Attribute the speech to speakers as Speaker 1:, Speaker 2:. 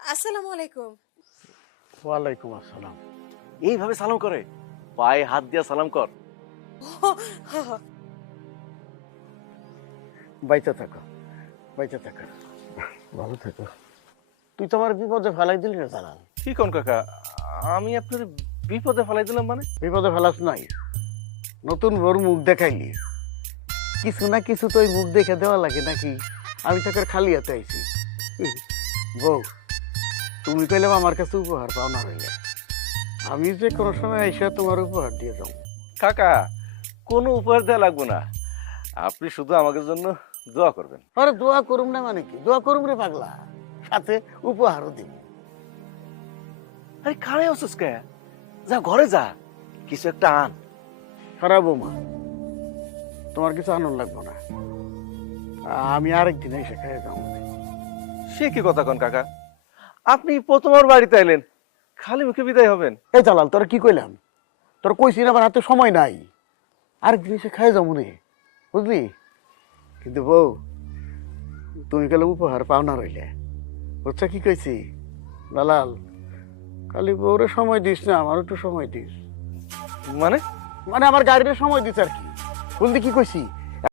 Speaker 1: আসসালামু আলাইকুম।
Speaker 2: ওয়ালাইকুম আসসালাম। এইভাবে সালাম করে? পায়ে হাত দিয়া সালাম কর। বাইচা থাকো, বাইচা থাকো, ভালো থাকো। তুই তো আমার বিপদে ফেলাই দিলি রে জালাল।
Speaker 3: কি কোন কাকা, আমি আপনার বিপদে ফেলাই দিলাম মানে?
Speaker 2: বিপদে ফেলাস নাই, নতুন বউর মুখ দেখাইলি। কিছু না কিছু তো ওই মুখ দেখে দেওয়া লাগে নাকি? আমি তোকে খালি হাতে আইছি। বউ, তুমি কইলাম আমার কাছে উপহার পাও না হইলে আমি যে কোনো সময় আইসা তোমার উপহার দিয়ে যাও।
Speaker 3: কাকা, কোনো উপহার দেওয়া লাগবো না, আপনি শুধু আমাদের জন্য দোয়া করবেন।
Speaker 2: আরে দোয়া করুম না মানে কি? দোয়া করুম রে পাগলা, সাথে উপহারও দিব।
Speaker 3: আরে খাড়াই আছিস কে? যা ঘরে যা, কিছু একটা আন।
Speaker 2: খারাপ বৌমা, তোমার কিছু আনন্দ লাগবো না, আমি আরেকদিন এসে খেয়ে যাবো।
Speaker 3: সে কি কথা কন কাকা, আপনি প্রথমবার বাড়িতে আইলেন, খালি মুখে বিদায় হবেন?
Speaker 2: এই জালাল, তোরা কি কইলাম? তোর কইছি না আমার হাতে সময় নাই, আরেকদিন এসে খেয়ে যাবো রে, বুঝলি? কিন্তু বউ, তুমি গেলে উপহার পাও না রইলে, বুঝছো কি কইছি? দালাল, খালি বউরে সময় দিস না, আমার একটু সময় দিস।
Speaker 3: মানে?
Speaker 2: মানে আমার গাড়িতে সময় দিস আর কি। বলতে কি কইছি,